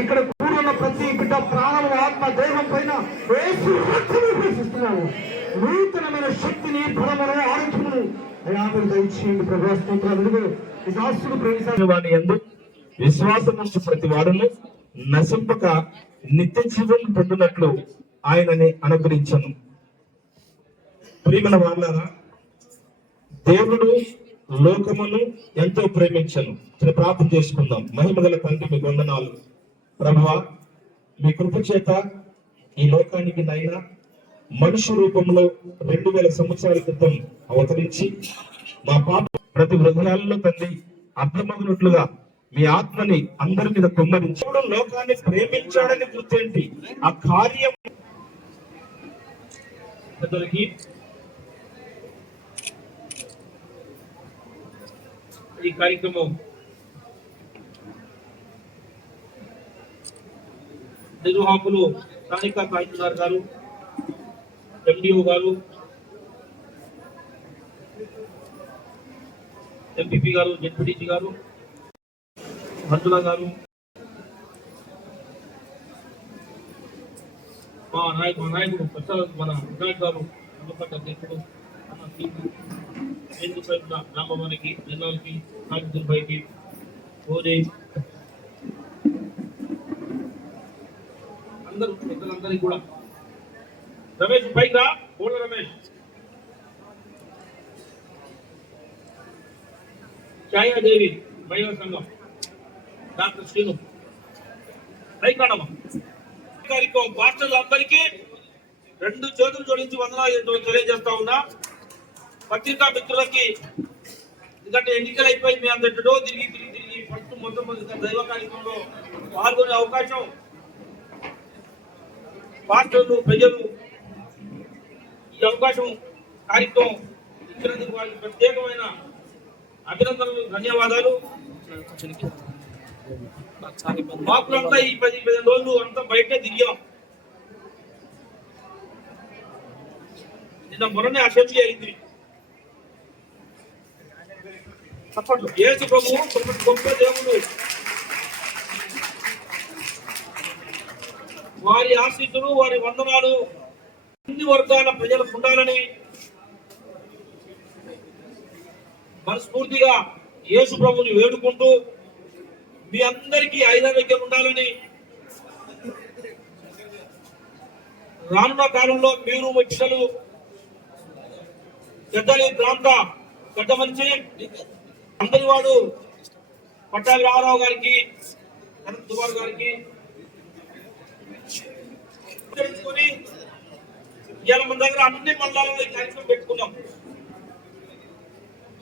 ఇక్కడ కూడున్న ప్రతి బిడ్డ ప్రాణం ఆత్మ దేహం పైన ప్రవేశిస్తున్నాము. నూతనమైన శక్తిని బలమును ఆరోగ్యమును అయాపలు దయచేయండి ప్రభు. స్తోత్రాలు. ఈ దాసుడు ప్రేమించిన వాని యందు విశ్వాసం నుంచి ప్రతి వాడును నశింపక నిత్య జీవం పొందినట్లు ఆయనని అనుగ్రహించను. ప్రియమైన వాళ్ళారా, దేవుడు లోకమును ఎంతో ప్రేమించను. ప్రార్థన చేసుకుందాం. మహిమగల తండ్రి మీకు వందనాలు ప్రభువా. మీ కృప చేత ఈ లోకానికి నైనా మనుష్య రూపంలో 2000 సంవత్సరాల క్రితం అవతరించి మా పాప ప్రతి హృదయాల్లో తండ్రి అర్థమగినట్లుగా మీ ఆత్మని అందరి మీద కుమ్మరించి లోకాన్ని ప్రేమించాడని గుర్తేంటి ఆ కార్యం ఈ కార్యక్రమం నిర్వాహకులు స్థానిక తహసీల్దార్ గారు, ఎండిఓ గారు, ఎంపీపీ గారు, జెడ్పీటీసీ గారు, మంత్రుల గారు, మా నాయకుడు మన వినాయక్ గారు, అధ్యక్షుడు రామభవనికి, జనరల్కి, నాగదుర్భైకి, ఓజే అందరూ పెద్దలందరికీ కూడా. రమేష్ పైకి రా, కోళ్ళ రమేష్. ఛాయాదేవి మహిళా సంఘం, డాక్టర్ శ్రీను పైకాడమ్మ పాస్టర్లు అందరికీ 2 చేతులు జోడించి వందనాలు తెలియజేస్తా ఉన్నా. పత్రికా మిత్రులకి, ఎందుకంటే ఎన్నికలు అయిపోయి మీ అందరిలో తిరిగి ఫస్ట్ మొట్టమొదటి దైవ కార్యక్రమంలో పాల్గొనే అవకాశం పాస్టర్లు, ప్రజలు ఈ అవకాశం కార్యక్రమం ఇచ్చినందుకు వారికి ప్రత్యేకమైన అభినందనలు, ధన్యవాదాలు. మాకులంతా ఈ 10-15 రోజులు అంతా బయటే తిరిగాం. నిన్న మొన్ననే అసెంబ్లీ అయింది. యేసు ప్రభువు గొప్ప దేవుడు. వారి ఆశీస్సులు, వారి వందనాలు అన్ని వర్గాల ప్రజలకు ఉండాలని మనస్ఫూర్తిగా యేసు ప్రభువుని వేడుకుంటూ మీ అందరికీ ఐదారోగ్యం ఉండాలని, రానున్న కాలంలో మీరు మీ పిల్లలు పెద్దలి ప్రాంత పెద్ద మనిషి అందరి వాడు పట్టాభి రామారావు గారికి, అనంత్ కుమార్ గారికి తెలుసుకొని ఇవాళ మన దగ్గర అన్ని మండలాల్లో ఈ కార్యక్రమం పెట్టుకున్నాం.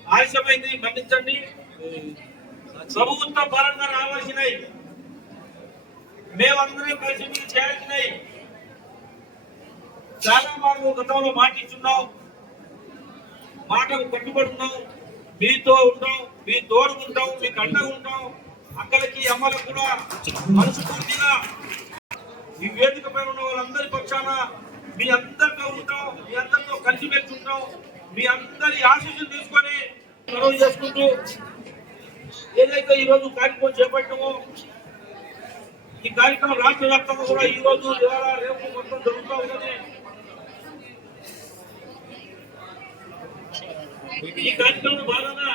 ఆలస్యమైంది, మన్నించండి. ప్రభుత్వ పరంగా రావాల్సినవి మేమందరం కలిసి మీరు చేయాల్సినవి చాలా మాకు గతంలో మాట ఇచ్చున్నాం, మాటకు కట్టుబడున్నాం. మీతో ఉంటాం, మీ తోడు ఉంటాం, మీకు అండగా ఉంటాం. అక్కడికి అమ్మలకు కూడా మనస్ఫూర్తిగా ఈ వేదిక పైన ఉన్న వాళ్ళందరి పక్షాన మీ అందరితో ఉంటాం, మీ అందరితో కలిసి పెట్టుకుంటాం. మీ అందరి ఆశీస్సులు తీసుకొని మనవి చేసుకుంటూ ఏదైతే ఈ రోజు కార్యక్రమం చేపట్టామో ఈ కార్యక్రమం రాష్ట్ర వ్యాప్తంగా కూడా ఈ రోజు రేపు మొత్తం జరుగుతూ ఉన్నది. ఈ కార్యక్రమం భాగంగా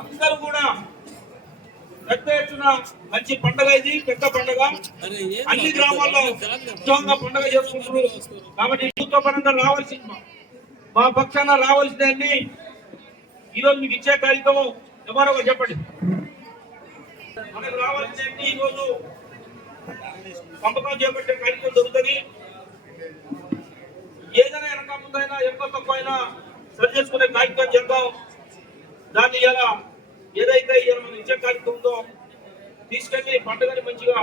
అందరూ కూడా పెద్ద ఎత్తున మంచి పండుగ, ఇది పెద్ద పండుగ. అన్ని గ్రామాల్లో ఉత్సవంగా పండుగ చేసుకుంటున్నారు. కాబట్టి ప్రభుత్వ పరంగా రావాల్సింది, మా పక్షాన రావాల్సిందని ఈరోజు మీకు ఇచ్చే కార్యక్రమం ఎవరో చెప్పండి. మనకు రావాల్సిందండి ఈరోజు పంపకం చేపట్టే కార్యక్రమం జరుగుతుంది. ఏదైనా వెనక ముందైనా ఎక్కువ తక్కువ అయినా సరి చేసుకునే కార్యక్రమం చేద్దాం. దాన్ని ఇలా ఏదైతే మనం ఇచ్చే కార్యక్రమం ఉందో తీసుకెళ్లి పండుగని మంచిగా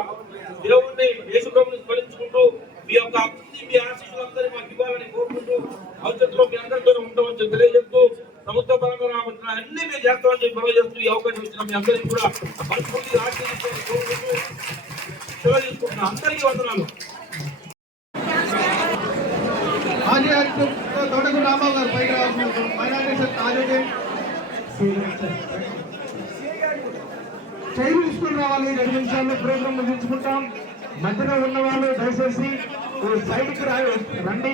దేవుణ్ణి యేసు ప్రభువుని స్మరించుకుంటూ మీ యొక్క అభివృద్ధి, మీ ఆశీస్సులందరూ మాకు ఇవ్వాలని కోరుకుంటూ భవిష్యత్తులో మీ అందరితో ఉంటామని తెలియజేస్తూ ప్రభుత్వ పరంగా రావాల్సిన అన్ని మేము చేస్తామని చెప్పి మనవి చేస్తూ ఈ అవకాశం ఇచ్చిన మీ అందరికీ కూడా మనస్ఫూర్తిగా ఆశీర్వదించాలని కోరుకుంటూ సెలవు తీసుకుంటున్నాం. అందరికీ వందనాలు. తోటకు రామారావు గారు పైకి రావాల్సిన చైర్ తీసుకుని రావాలి. 2 నిమిషాల్లో ప్రోగ్రామ్ ముగించుకుంటాం. మధ్యలో ఉన్న వాళ్ళు దయచేసి సైడ్కి రండి.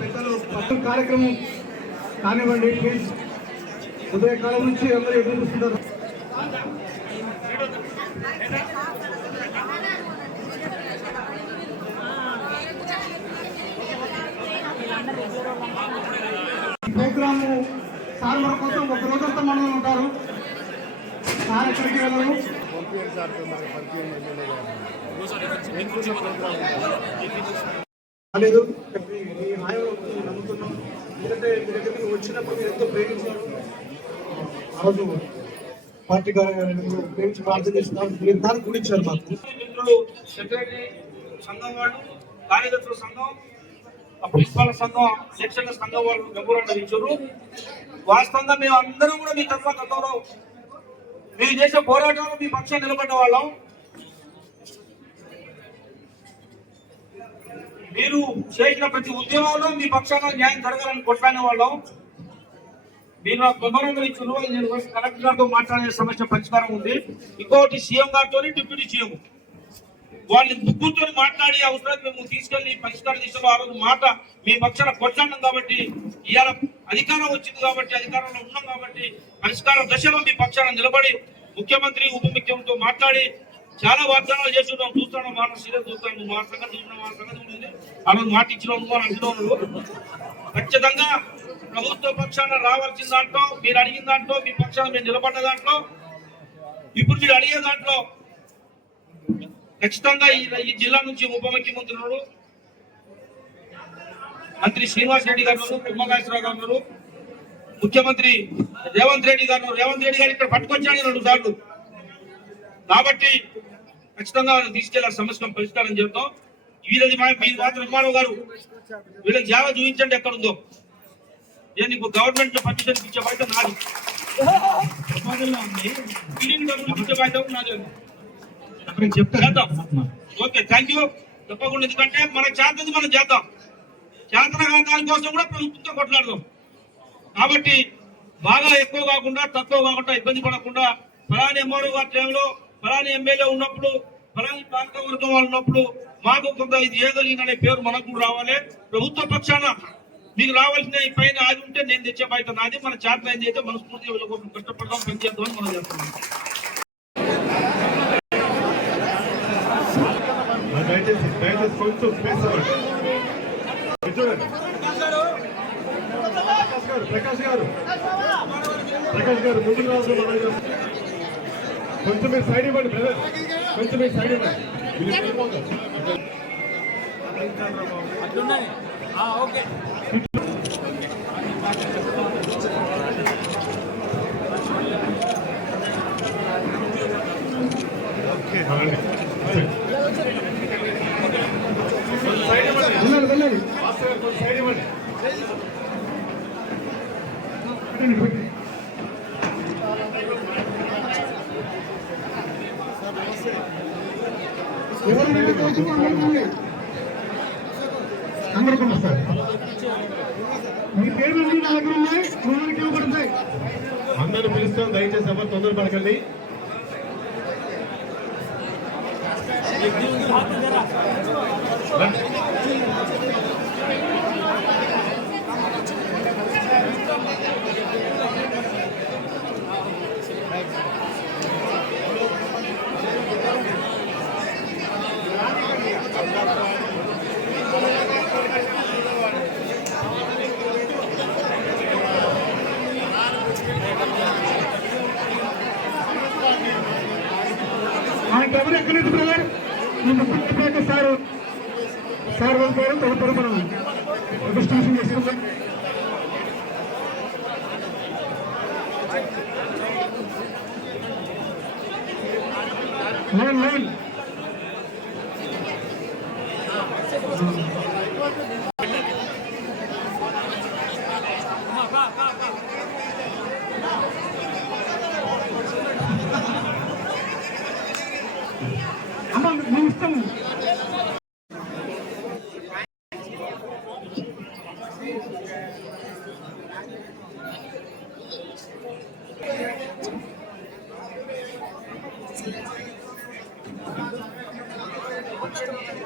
పెద్దలు కార్యక్రమం కానివ్వండి ప్లీజ్. ఉదయకాలం నుంచి అందరూ ఎదురు చూస్తున్నారు. ప్రోగ్రాము సార్ మన కోసం ఒక రోజంతా మనం ఉంటారు. సార్ ఎక్కడికి వెళ్ళరు. లేదు మీ హాయిలో నమ్ముతున్నాం. ఎందుకంటే మీ దగ్గరికి వచ్చినప్పుడు మీరు ఎంతో ప్రేమించారు. ఆ రోజు పార్టీ కార్యాలయంలో ప్రేమించి ప్రార్థన చేస్తున్నారు. మీరు దాన్ని గురించారు మాకు. మిత్రులు సెక్రటరీ సంఘం వాళ్ళు, కార్యదర్శుల సంఘం, ప్రిన్సిపాల్ సంఘం, శిక్షణ సంఘం వాళ్ళు మెమోరాండం ఇచ్చారు. వాస్తవంగా మేము అందరం కూడా మీ తరఫున గతంలో మీరు చేసే పోరాటంలో మీ పక్షాన్ని నిలబడ్డ వాళ్ళం. మీరు చేసిన ప్రతి ఉద్యమంలో మీ పక్షాన న్యాయం జరగాలని కొట్లాడిన వాళ్ళం. మీరు నాకు మెమోరాండం ఇచ్చారు. నేను కలెక్టర్ గారితో మాట్లాడే సమస్య పరిష్కారం ఉంది. ఇంకొకటి సీఎం గారితో, డిప్యూటీ సీఎం వాళ్ళని ముగ్గురితో మాట్లాడి అవసరాన్ని మేము తీసుకెళ్లి పరిష్కారం తీసుకుని ఆ రోజు మాట మీ పక్షాన కొట్లాడినాం. కాబట్టి ఇవాళ అధికారం వచ్చింది కాబట్టి, అధికారంలో ఉన్నాం కాబట్టి పరిష్కారం దశలో మీ పక్షాన నిలబడి ముఖ్యమంత్రి, ఉప ముఖ్యమంత్రితో మాట్లాడి చాలా వాగ్దానాలు చేస్తున్నాం. చూస్తున్నాం, మా సీరియస్ చూస్తాను, మా సంగతి చూస్తున్నాం, మా సంగతి ఉంటుంది. ఆ రోజు మాట ఇచ్చినాం అని అంటున్నారు. ఖచ్చితంగా ప్రభుత్వ పక్షాన రావాల్సిన దాంట్లో, మీరు అడిగిన దాంట్లో, మీ పక్షాన మీరు నిలబడ్డ దాంట్లో, ఇప్పుడు మీరు అడిగే దాంట్లో ఖచ్చితంగా ఈ జిల్లా నుంచి ఉప ముఖ్యమంత్రి ఉన్నారు, మంత్రి శ్రీనివాస్ రెడ్డి గారు, బ్రహ్మకాశ్వరరావు గారు ఉన్నారు, ముఖ్యమంత్రి రేవంత్ రెడ్డి గారు. రేవంత్ రెడ్డి గారు ఇక్కడ పట్టుకొచ్చాడు 2 సార్లు. కాబట్టి ఖచ్చితంగా తీసుకెళ్లే సమస్యను పరిష్కారం చేద్దాం. వీళ్ళది మీరు మాత్రం ఎంఆర్ఓ గారు వీళ్ళకి జాగా చూపించండి ఎక్కడుందో. నేను నీకు గవర్నమెంట్ పర్మిషన్ ఇచ్చే బాధ్యత నాది, ఇచ్చే బాధ్యత నాది. చేద్దాం. Okay, thank you. తప్పకుండా. ఎందుకంటే మన చేతది మనం చేద్దాం. చేతన దానికోసం కూడా ప్రభుత్వంతో కొట్లాడదాం. కాబట్టి బాగా ఎక్కువ కాకుండా, తక్కువ కాకుండా, ఇబ్బంది పడకుండా ఫలాని ఎంఆర్ఓ గారి టైంలో, ఫలాని ఎమ్మెల్యే ఉన్నప్పుడు, ఫలాని ప్రాంత వర్గం వాళ్ళు ఉన్నప్పుడు మాకు కొంత ఇది చేయగలిగిన పేరు మనకు కూడా రావాలి. ప్రభుత్వ పక్షాన మీకు రావాల్సిన పైన ఆగి ఉంటే నేను తెచ్చే బయట నాది. మన చేతన ఏం చేస్తే మనస్ఫూర్తిగా వీళ్ళ కోసం కష్టపడదాం, పనిచేద్దామని మనం చేస్తున్నాం. కొంచెం స్పేస్ ప్రకాష్ గారు ముందుకు రావాలి. కొంచెం మీరు సైడ్ ఇవ్వండి బ్రదర్, కొంచెం మీరు సైడ్ ఇవ్వండి. ఓకే, వెళ్ళండి. సైడ్ ఇవ్వండి. అందరికీ సార్ మీ పేరు నా దగ్గర ఉన్నాయి, ఇవ్వబడతాయి. అందరూ పిలుస్తాం, దయచేసి ఎవరు తొందరపడకండి. ఎవరు ఎక్కలేదు బ్రదర్, సార్ సార్ వెళ్తారు. తదుపరి మనం రిజిస్ట్రేషన్ చేసుకుంటాం. లైన్ అమ్మ మీ ఇష్టం. నమస్తే